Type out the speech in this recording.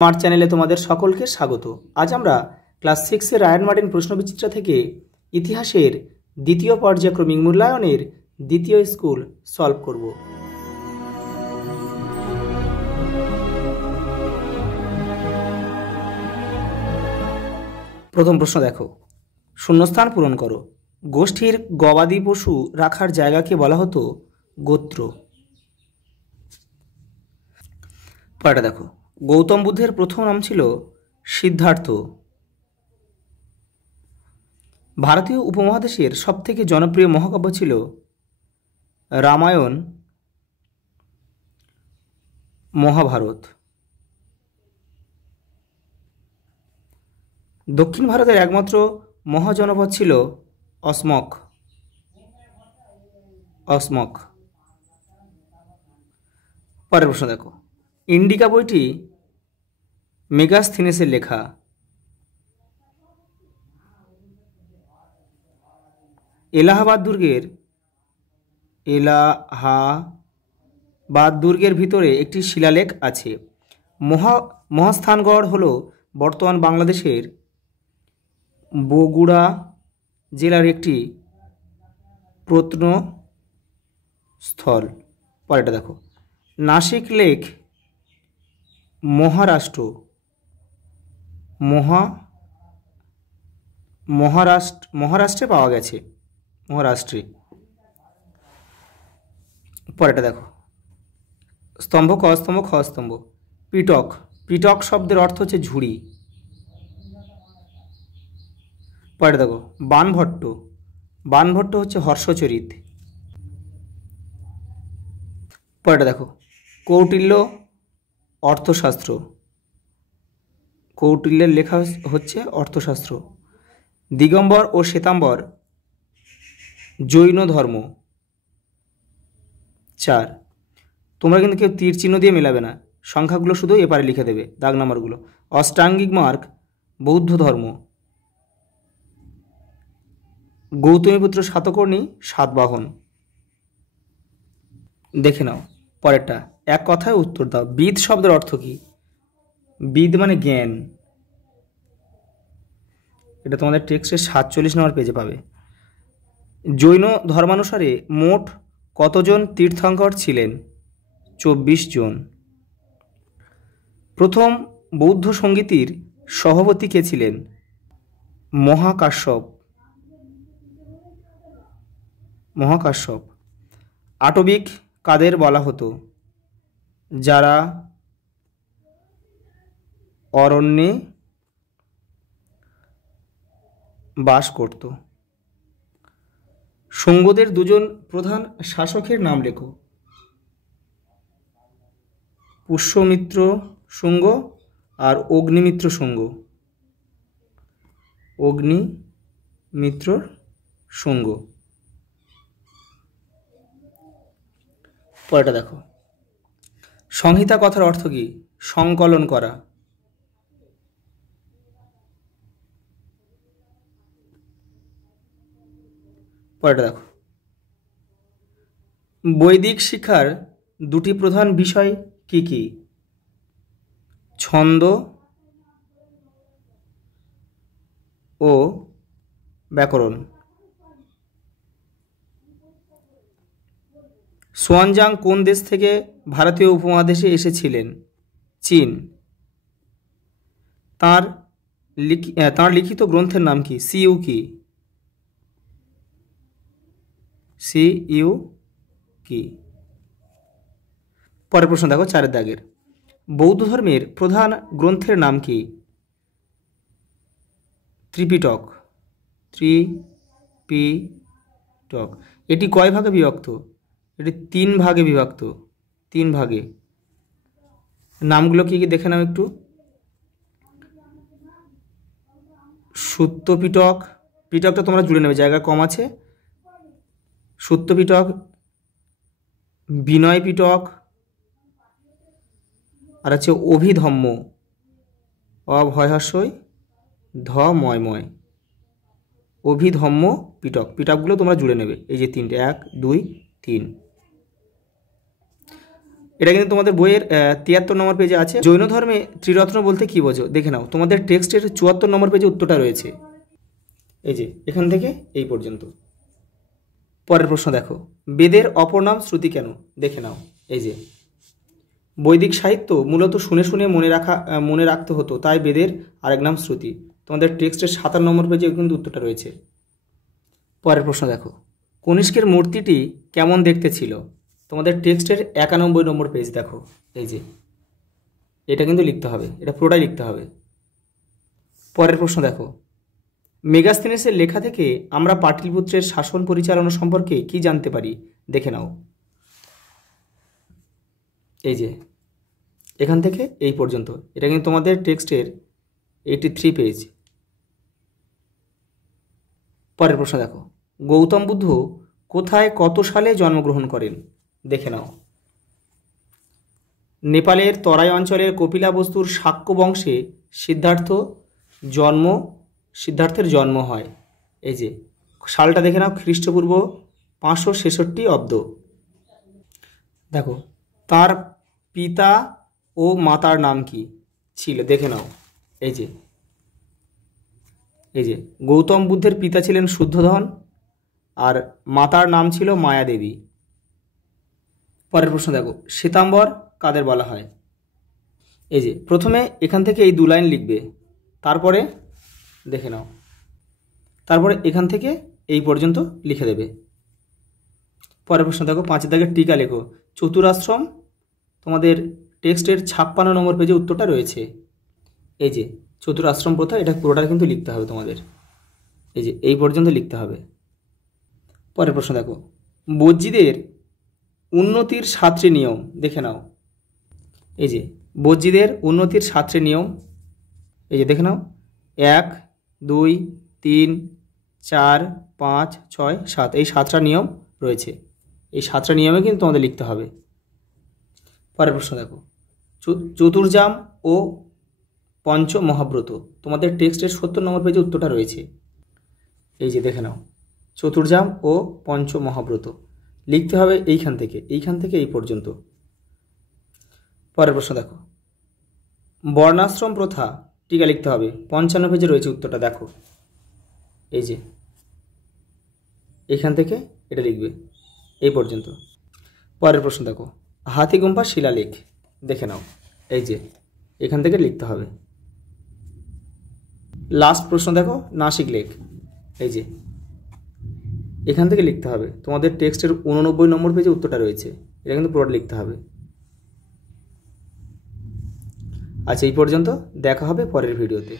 আমার চ্যানেলে তোমাদের সকলকে স্বাগত। আজ আমরা ক্লাস 6 এর রায়ন মার্টিন প্রশ্নবিচিত্রা থেকে ইতিহাসের দ্বিতীয় পর্যায়ক্রমিক মূল্যায়নের দ্বিতীয় স্কুল সলভ করব। প্রথম প্রশ্ন দেখো, শূন্যস্থান পূরণ করো। গোষ্ঠীর গবাদি পশু রাখার জায়গাকে বলা হতো গোত্র। পরেরটা দেখো, গৌতম বুদ্ধের প্রথম নাম ছিল সিদ্ধার্থ। ভারতীয় উপমহাদেশের সবথেকে জনপ্রিয় মহাকাব্য ছিল রামায়ণ, মহাভারত। দক্ষিণ ভারতের একমাত্র মহাজনপদ ছিল অসমক। পরের প্রশ্ন দেখো, ইন্ডিকা বইটি মেগাস্থিনিসের লেখা। এলাহাবাদ দুর্গের ভিতরে একটি শিলালেখ আছে। মহাস্থানগড় হল বর্তমান বাংলাদেশের বগুড়া জেলার একটি প্রত্নস্থল। পরেরটা দেখো, নাসিক লেক মহারাষ্ট্রে পাওয়া গেছে, মহারাষ্ট্রে। পরেরটা দেখো, স্তম্ভ ক স্তম্ভ খ স্তম্ভ। পিটক শব্দের অর্থ হচ্ছে ঝুড়ি। পরেরটা দেখো, বানভট্ট হচ্ছে হর্ষচরিত। পরেরটা দেখো, কৌটিল্য অর্থশাস্ত্র। কৌটিল্যের লেখা হচ্ছে অর্থশাস্ত্র। দিগম্বর ও শ্বেতাম্বর জৈন ধর্ম। 4। তোমরা কিন্তু কেউ তীর চিহ্ন দিয়ে মেলাবে না, সংখ্যাগুলো শুধু এপারে লিখে দেবে, দাগ নাম্বারগুলো। অষ্টাঙ্গিক মার্গ বৌদ্ধ ধর্ম। গৌতমীপুত্র সাতকর্ণী সাতবাহন। দেখে নাও পরেরটা, এক কথায় উত্তর দাও। বিদ শব্দের অর্থ কি? বিদ মানে জ্ঞান। এটা তোমাদের টেক্সটের 47 নম্বর পেজে পাবে। জৈন ধর্মানুসারে মোট কতজন তীর্থঙ্কর ছিলেন? 24 জন। প্রথম বৌদ্ধ সঙ্গীতির সভাপতি কে ছিলেন? মহাকাশ্যপ। আটবিক কাদের বলা হতো? যারা অরণ্যে বাস করত। শুঙ্গদের দুজন প্রধান শাসকের নাম লেখো। পুষ্যমিত্র শুঙ্গ আর অগ্নিমিত্র শুঙ্গ। পরেরটা দেখো, সংহিতা কথার অর্থ কি? সংকলন করা। পরেরটা দেখো, বৈদিক শিক্ষার দুটি প্রধান বিষয় কি কি? ছন্দ ও ব্যাকরণ। সুয়ানজাং কোন দেশ থেকে ভারতীয় উপমহাদেশে এসেছিলেন? চীন। তাঁর লিখিত গ্রন্থের নাম কি? সিইউ কি? পরের প্রশ্ন দেখো, 4 দাগের। বৌদ্ধ ধর্মের প্রধান গ্রন্থের নাম কি? ত্রিপিটক। এটি কয় ভাগে বিভক্ত? এটি 3 ভাগে বিভক্ত। 3 ভাগে। নামগুলো কি কি দেখে নাও একটু। সুত্ত পিটক, পিটকটা তোমরা জুড়ে নেবে, জায়গা কম আছে। সুত্ত পিটক, বিনয় পিটক, আর আছে অভিধম্ম। অভয়হস্যই ধময়। অভিধম্ম পিটক। পিটকগুলো তোমরা জুড়ে নেবে, এই যে 3টে, 1 2 3। এটা কিন্তু তোমাদের বইয়ের 73 নম্বর পেজে আছে। জৈন ধর্মে ত্রিরত্ন বলতে কী বোঝো দেখে নাও, তোমাদের টেক্সটের 74 নম্বর পেজে উত্তরটা রয়েছে। এই যে এখান থেকে এই পর্যন্ত। পরের প্রশ্ন দেখো, বেদের অপর নাম শ্রুতি কেন? দেখে নাও। এই যে বৈদিক সাহিত্য মূলত শুনে শুনে মনে রাখতে হতো, তাই বেদের আরেক নাম শ্রুতি। তোমাদের টেক্সটের 57 নম্বর পেজে কিন্তু উত্তরটা রয়েছে। পরের প্রশ্ন দেখো, কনিষ্কের মূর্তিটি কেমন দেখতে ছিল? তোমাদের টেক্সটের 91 নম্বর পেজ দেখো। এই যে এটা কিন্তু লিখতে হবে, এটা পুরোটাই লিখতে হবে। পরের প্রশ্ন দেখো, মেগাস্থেনেসের লেখা থেকে আমরা পাটলিপুত্রের শাসন পরিচালনা সম্পর্কে কি জানতে পারি? দেখে নাও। এই যে এখান থেকে এই পর্যন্ত, এটা কিন্তু তোমাদের টেক্সটের 83 পেজ। পরের প্রশ্ন দেখো, গৌতম বুদ্ধ কোথায় কত সালে জন্মগ্রহণ করেন? দেখে নাও। নেপালের তরাই অঞ্চলের কপিলাবস্তুর শাক্য বংশে সিদ্ধার্থের জন্ম হয়। এই যে সালটা দেখে নাও, খ্রিস্টপূর্ব 566 অব্দ। দেখো তার পিতা ও মাতার নাম কি ছিল? দেখে নাও। এই যে গৌতম বুদ্ধের পিতা ছিলেন শুদ্ধোধন আর মাতার নাম ছিল মায়া দেবী। পরের প্রশ্ন দেখো, শ্বেতাম্বর কাদের বলা হয়? এই যে প্রথমে এখান থেকে এই 2 লাইন লিখবে, তারপরে দেখে নাও, তারপরে এখান থেকে এই পর্যন্ত লিখে দেবে। পরের প্রশ্ন দেখো, 5 দাগের টিকা লেখো। চতুরাশ্রম তোমাদের টেক্সটের 56 নম্বর পেজে উত্তরটা রয়েছে। এই যে চতুরাশ্রম প্রথা, এটা পুরোটা কিন্তু লিখতে হবে তোমাদের। এই যে এই পর্যন্ত লিখতে হবে। পরের প্রশ্ন দেখো, বজ্জীদের উন্নতির 7টি নিয়ম দেখে নাও। এই যে বজ্জীদের উন্নতির 7টি নিয়ম, এই যে দেখে নাও, 1, 2, 3, 4, 5, 6, 7, এই 7টা নিয়ম রয়েছে। এই 7টা নিয়মে কিন্তু তোমাদের লিখতে হবে। পরের প্রশ্ন দেখো, চতুর্জাম ও পঞ্চ মহাব্রত তোমাদের টেক্সটের 70 নম্বর পেজে উত্তরটা রয়েছে। এই যে দেখে নাও, চতুর্জাম ও পঞ্চ মহাব্রত লিখতে হবে এইখান থেকে এই পর্যন্ত। পরের প্রশ্ন দেখো, বর্ণাশ্রম প্রথা টিকা লিখতে হবে, 55 পেজে রয়েছে উত্তরটা দেখো। এই যে এইখান থেকে এটা লিখবে এই পর্যন্ত। পরের প্রশ্ন দেখো, হাতিগুম্ফা শিলালেখ দেখে নাও। এই যে এখান থেকে লিখতে হবে। লাস্ট প্রশ্ন দেখো, নাসিক লেক, এই যে এখান থেকে লিখতে হবে। তোমাদের টেক্সটের 89 নম্বর পেজে উত্তরটা রয়েছে, এটা কিন্তু পুরোটা লিখতে হবে। আচ্ছা, এই পর্যন্ত, দেখা হবে পরের ভিডিওতে।